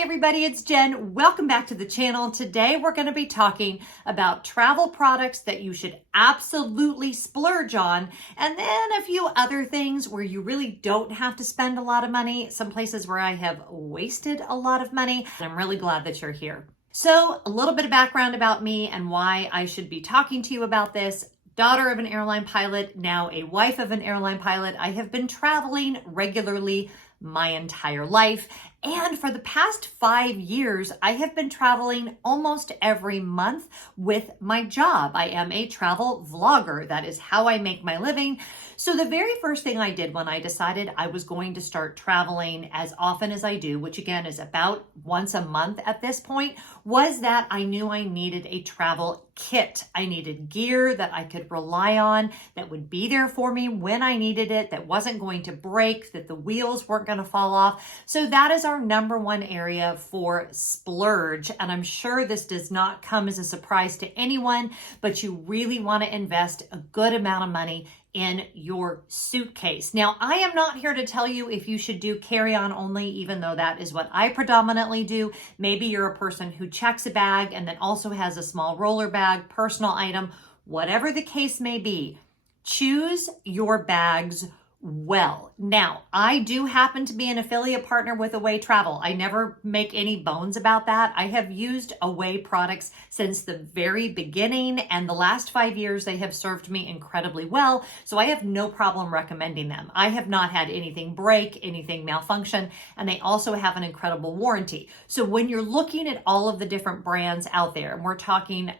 Hey everybody, it's Jen. Welcome back to the channel. Today we're going to be talking about travel products that you should absolutely splurge on, and then a few other things where you really don't have to spend a lot of money, some places where I have wasted a lot of money. I'm really glad that you're here. So a little bit of background about me and why I should be talking to you about this. Daughter of an airline pilot, now a wife of an airline pilot. I have been traveling regularly my entire life. And for the past 5 years, I have been traveling almost every month with my job. I am a travel vlogger. That is how I make my living. So the very first thing I did when I decided I was going to start traveling as often as I do, which again is about once a month at this point, was that I knew I needed a travel kit. I needed gear that I could rely on, that would be there for me when I needed it, that wasn't going to break, that the wheels weren't going to fall off. So that is our number one area for splurge. And I'm sure this does not come as a surprise to anyone, but you really want to invest a good amount of money in your suitcase. Now, I am not here to tell you if you should do carry-on only, even though that is what I predominantly do. Maybe you're a person who checks a bag and then also has a small roller bag, personal item, whatever the case may be. Choose your bags well. Now, I do happen to be an affiliate partner with Away Travel. I never make any bones about that. I have used Away products since the very beginning, and the last 5 years they have served me incredibly well, so I have no problem recommending them. I have not had anything break, anything malfunction, and they also have an incredible warranty. So when you're looking at all of the different brands out there, and we're talking,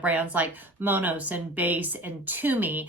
brands like Monos and Base and Tumi,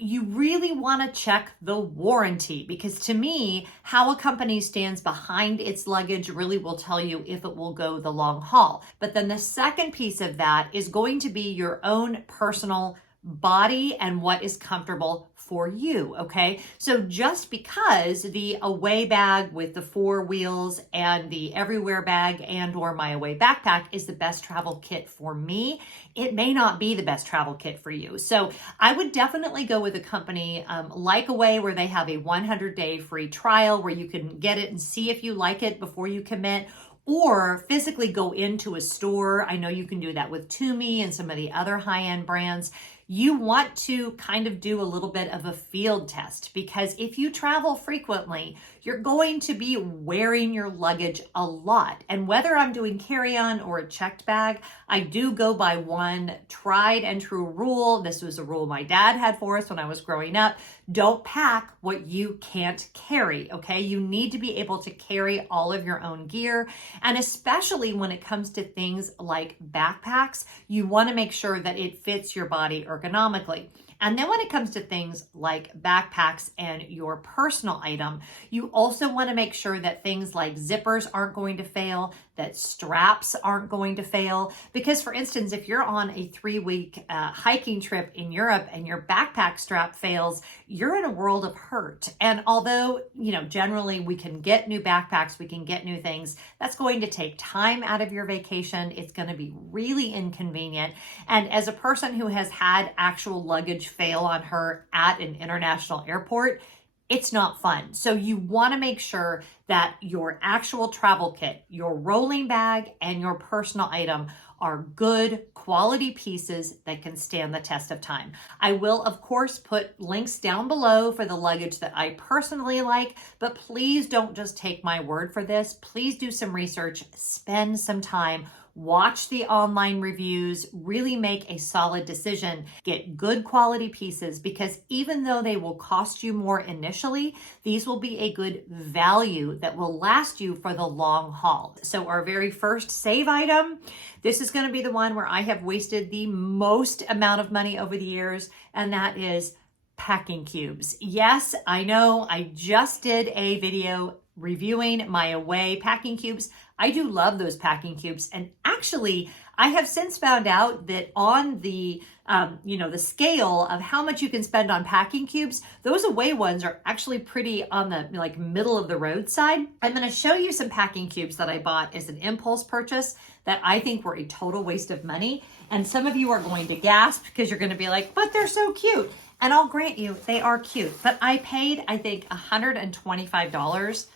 you really want to check the warranty, because to me, how a company stands behind its luggage really will tell you if it will go the long haul. But then the second piece of that is going to be your own personal body and what is comfortable for you, okay? So just because the Away bag with the 4 wheels and the Everywhere bag and or my Away backpack is the best travel kit for me, it may not be the best travel kit for you. So I would definitely go with a company like Away, where they have a 100-day free trial where you can get it and see if you like it before you commit, or physically go into a store. I know you can do that with Tumi and some of the other high-end brands. You want to kind of do a little bit of a field test, because if you travel frequently, you're going to be wearing your luggage a lot. And whether I'm doing carry-on or a checked bag, I do go by one tried and true rule. This was a rule my dad had for us when I was growing up. Don't pack what you can't carry, okay? You need to be able to carry all of your own gear. And especially when it comes to things like backpacks, you want to make sure that it fits your body ergonomically. And then when it comes to things like backpacks and your personal item, you also want to make sure that things like zippers aren't going to fail, that straps aren't going to fail. Because for instance, if you're on a 3-week hiking trip in Europe and your backpack strap fails, you're in a world of hurt. And although, generally we can get new backpacks, we can get new things, that's going to take time out of your vacation. It's going to be really inconvenient. And as a person who has had actual luggage fail on her at an international airport, it's not fun. So you want to make sure that your actual travel kit, your rolling bag, and your personal item are good quality pieces that can stand the test of time. I will, of course, put links down below for the luggage that I personally like, but please don't just take my word for this. Please do some research, spend some time, watch the online reviews, really make a solid decision, get good quality pieces, because even though they will cost you more initially, these will be a good value that will last you for the long haul. So our very first save item, this is going to be the one where I have wasted the most amount of money over the years, and that is packing cubes. Yes, I know I just did a video reviewing my Away packing cubes. I do love those packing cubes. And actually, I have since found out that on the scale of how much you can spend on packing cubes, those Away ones are actually pretty on the middle of the road side. I'm going to show you some packing cubes that I bought as an impulse purchase that I think were a total waste of money. And some of you are going to gasp because you're going to be like, but they're so cute. And I'll grant you, they are cute. But I paid, I think, $125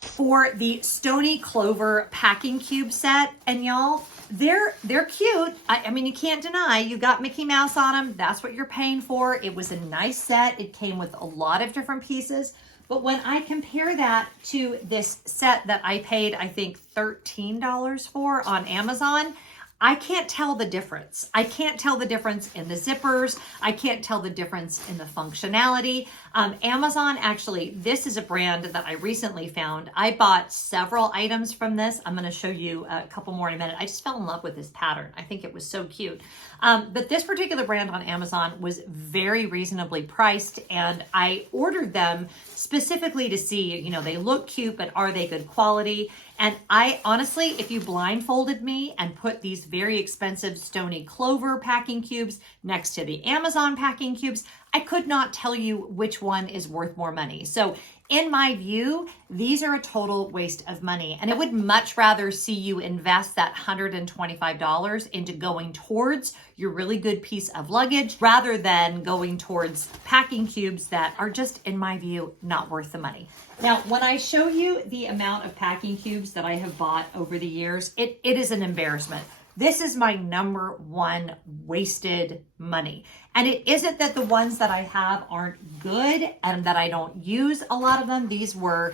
for the Stony Clover packing cube set. And y'all, they're cute. I mean, you can't deny you got Mickey Mouse on them. That's what you're paying for. It was a nice set. It came with a lot of different pieces. But when I compare that to this set that I paid, I think $13 for on Amazon, I can't tell the difference. I can't tell the difference in the zippers. I can't tell the difference in the functionality. Amazon, actually, this is a brand that I recently found. I bought several items from this. I'm going to show you a couple more in a minute. I just fell in love with this pattern. I think it was so cute. But this particular brand on Amazon was very reasonably priced, and I ordered them specifically to see, you know, they look cute, but are they good quality? And I honestly, if you blindfolded me and put these very expensive Stony Clover packing cubes next to the Amazon packing cubes, I could not tell you which one is worth more money. So in my view, these are a total waste of money. And I would much rather see you invest that $125 into going towards your really good piece of luggage rather than going towards packing cubes that are just, in my view, not worth the money. Now, when I show you the amount of packing cubes that I have bought over the years, it is an embarrassment. This is my number one wasted money. And it isn't that the ones that I have aren't good and that I don't use a lot of them. These were,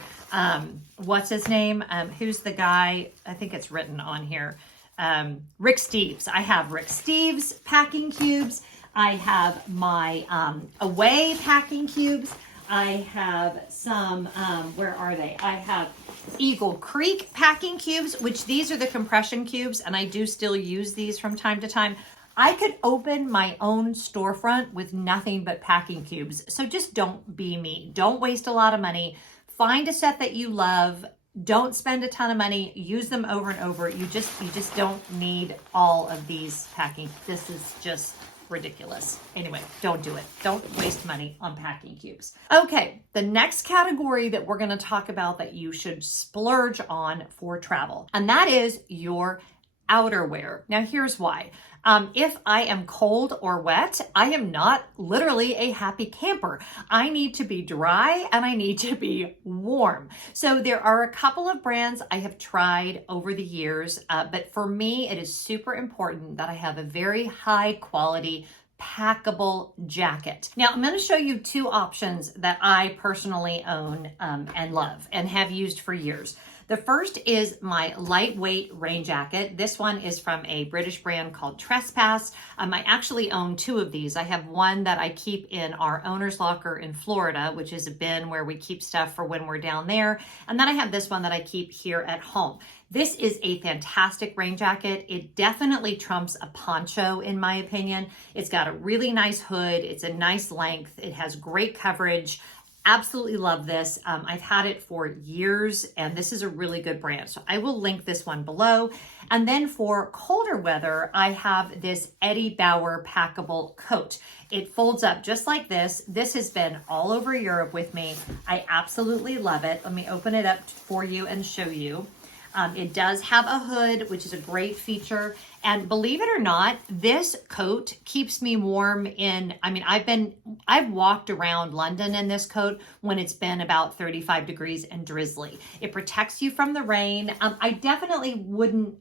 what's his name? Who's the guy? I think it's written on here. Rick Steves. I have Rick Steves packing cubes. I have my Away packing cubes. I have some, where are they? I have Eagle Creek packing cubes, which these are the compression cubes, and I do still use these from time to time. I could open my own storefront with nothing but packing cubes. So just don't be me. Don't waste a lot of money. Find a set that you love. Don't spend a ton of money. Use them over and over. You just don't need all of these packing. This is just ridiculous. Anyway, don't do it. Don't waste money on packing cubes. Okay, the next category that we're going to talk about that you should splurge on for travel, and that is your outerwear. Now, here's why. If I am cold or wet, I am not literally a happy camper. I need to be dry and I need to be warm. So there are a couple of brands I have tried over the years, but for me, it is super important that I have a very high quality packable jacket. Now, I'm going to show you two options that I personally own and love and have used for years. The first is my lightweight rain jacket. This one is from a British brand called Trespass. I actually own two of these. I have one that I keep in our owner's locker in Florida, which is a bin where we keep stuff for when we're down there. And then I have this one that I keep here at home. This is a fantastic rain jacket. It definitely trumps a poncho in my opinion. It's got a really nice hood. It's a nice length. It has great coverage. Absolutely love this. I've had it for years and this is a really good brand. So I will link this one below. And then for colder weather, I have this Eddie Bauer packable coat. It folds up just like this. This has been all over Europe with me. I absolutely love it. Let me open it up for you and show you. It does have a hood, which is a great feature. And believe it or not, this coat keeps me warm I've walked around London in this coat when it's been about 35 degrees and drizzly. It protects you from the rain. I definitely wouldn't,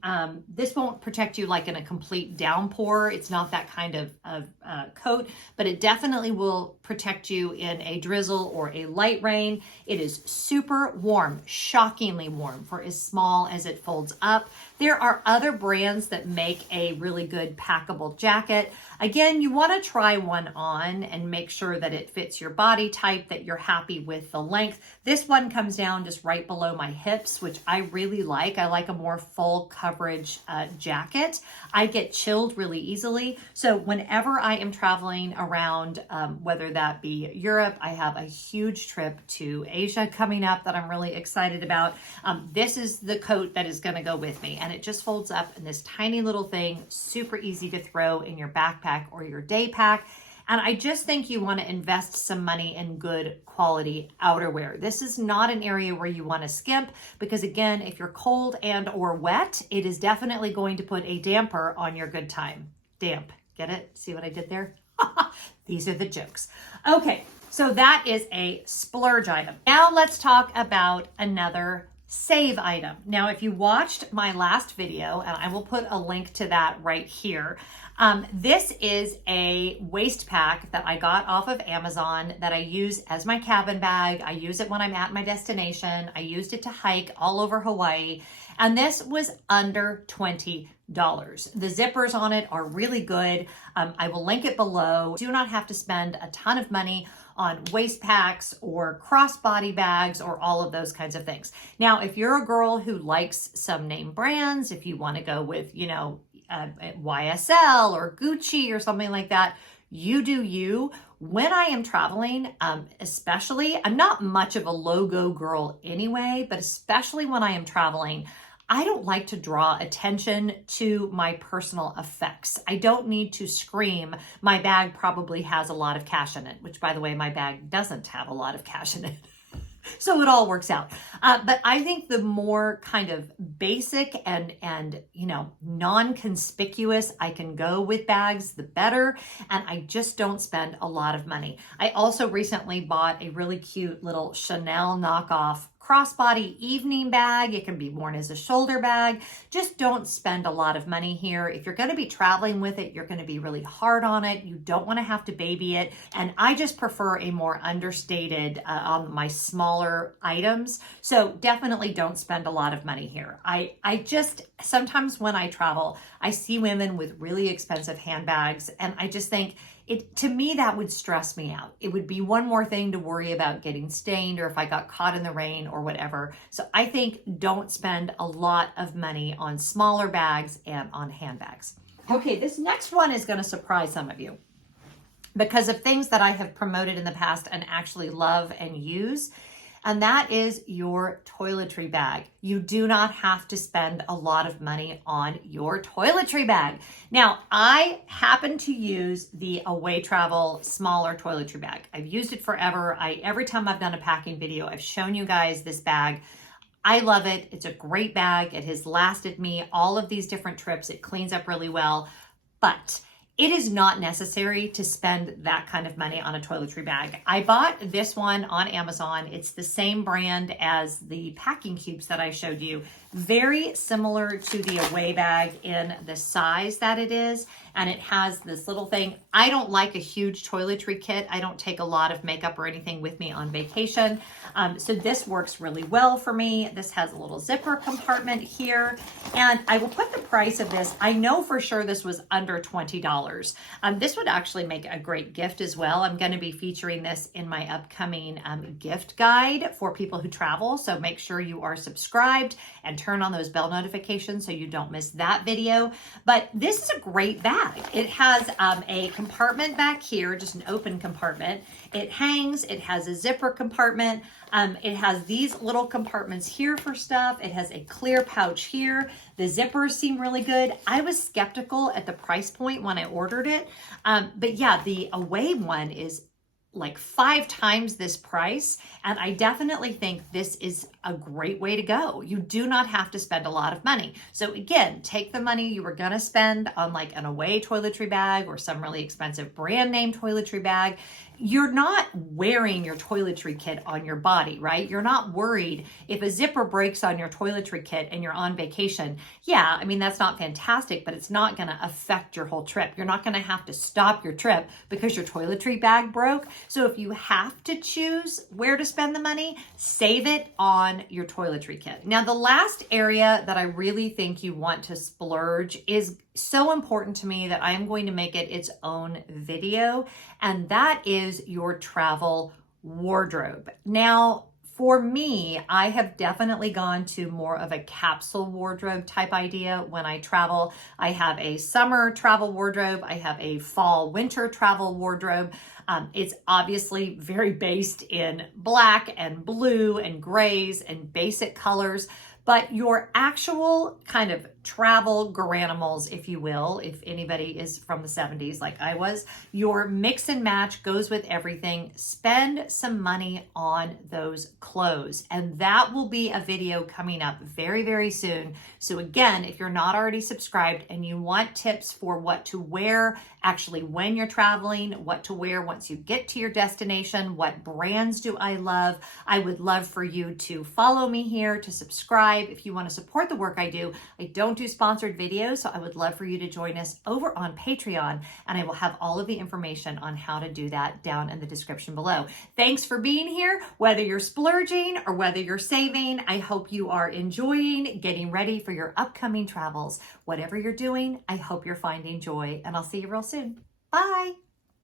this won't protect you like in a complete downpour. It's not that kind of coat, but it definitely will protect you in a drizzle or a light rain. It is super warm, shockingly warm for as small as it folds up. There are other brands that make a really good packable jacket. Again, you want to try one on and make sure that it fits your body type, that you're happy with the length. This one comes down just right below my hips, which I really like. I like a more full coverage jacket. I get chilled really easily. So whenever I am traveling around, whether that be Europe, I have a huge trip to Asia coming up that I'm really excited about. This is the coat that is going to go with me. And it just folds up in this tiny little thing, super easy to throw in your backpack or your day pack. And I just think you want to invest some money in good quality outerwear. This is not an area where you want to skimp because again, if you're cold and or wet, it is definitely going to put a damper on your good time. Damp, get it? See what I did there? These are the jokes. Okay, so that is a splurge item. Now let's talk about another save item. Now, if you watched my last video, and I will put a link to that right here, this is a waist pack that I got off of Amazon that I use as my cabin bag. I use it when I'm at my destination. I used it to hike all over Hawaii, and this was under $20. The zippers on it are really good. I will link it below. Do not have to spend a ton of money on waist packs or crossbody bags or all of those kinds of things. Now, if you're a girl who likes some name brands, if you want to go with, YSL or Gucci or something like that, you do you. When I am traveling, especially, I'm not much of a logo girl anyway, but especially when I am traveling, I don't like to draw attention to my personal effects. I don't need to scream, my bag probably has a lot of cash in it, which, by the way, my bag doesn't have a lot of cash in it. So it all works out. But I think the more kind of basic and non-conspicuous I can go with bags, the better. And I just don't spend a lot of money. I also recently bought a really cute little Chanel knockoff crossbody evening bag. It can be worn as a shoulder bag. Just don't spend a lot of money here. If you're going to be traveling with it, you're going to be really hard on it. You don't want to have to baby it. And I just prefer a more understated on my smaller items. So definitely don't spend a lot of money here. I just, sometimes when I travel, I see women with really expensive handbags, and I just think, to me, that would stress me out. It would be one more thing to worry about getting stained or if I got caught in the rain or whatever. So I think don't spend a lot of money on smaller bags and on handbags. Okay, this next one is going to surprise some of you because of things that I have promoted in the past and actually love and use. And that is your toiletry bag. You do not have to spend a lot of money on your toiletry bag. Now, I happen to use the Away Travel smaller toiletry bag. I've used it forever. Every time I've done a packing video, I've shown you guys this bag. I love it. It's a great bag. It has lasted me all of these different trips. It cleans up really well, but it is not necessary to spend that kind of money on a toiletry bag. I bought this one on Amazon. It's the same brand as the packing cubes that I showed you. Very similar to the Away bag in the size that it is. And it has this little thing. I don't like a huge toiletry kit. I don't take a lot of makeup or anything with me on vacation. So this works really well for me. This has a little zipper compartment here. And I will put the price of this. I know for sure this was under $20. This would actually make a great gift as well. I'm going to be featuring this in my upcoming gift guide for people who travel. So make sure you are subscribed and turn on those bell notifications so you don't miss that video. But this is a great bag. It has a compartment back here, just an open compartment. It hangs, it has a zipper compartment. It has these little compartments here for stuff. It has a clear pouch here. The zippers seem really good. I was skeptical at the price point when I ordered it. But yeah, the Away one is like 5 times this price. And I definitely think this is a great way to go. You do not have to spend a lot of money. So again, take the money you were gonna spend on like an Away toiletry bag or some really expensive brand name toiletry bag. You're not wearing your toiletry kit on your body, right? You're not worried if a zipper breaks on your toiletry kit and you're on vacation. Yeah, I mean, that's not fantastic, but it's not gonna affect your whole trip. You're not gonna have to stop your trip because your toiletry bag broke. So if you have to choose where to spend the money, save it on your toiletry kit. Now, the last area that I really think you want to splurge is so important to me that I am going to make it its own video, and that is your travel wardrobe. Now, for me, I have definitely gone to more of a capsule wardrobe type idea when I travel. I have a summer travel wardrobe. I have a fall winter travel wardrobe. It's obviously very based in black and blue and grays and basic colors, but your actual kind of travel granimals, if you will, if anybody is from the 70s like I was. Your mix and match goes with everything. Spend some money on those clothes, and that will be a video coming up very, very soon. So again, if you're not already subscribed and you want tips for what to wear actually when you're traveling, what to wear once you get to your destination, what brands do I love, I would love for you to follow me here, to subscribe. If you want to support the work I do, I don't do sponsored videos, so I would love for you to join us over on Patreon, and I will have all of the information on how to do that down in the description below. Thanks for being here. Whether you're splurging or whether you're saving, I hope you are enjoying getting ready for your upcoming travels. Whatever you're doing, I hope you're finding joy, and I'll see you real soon. Bye.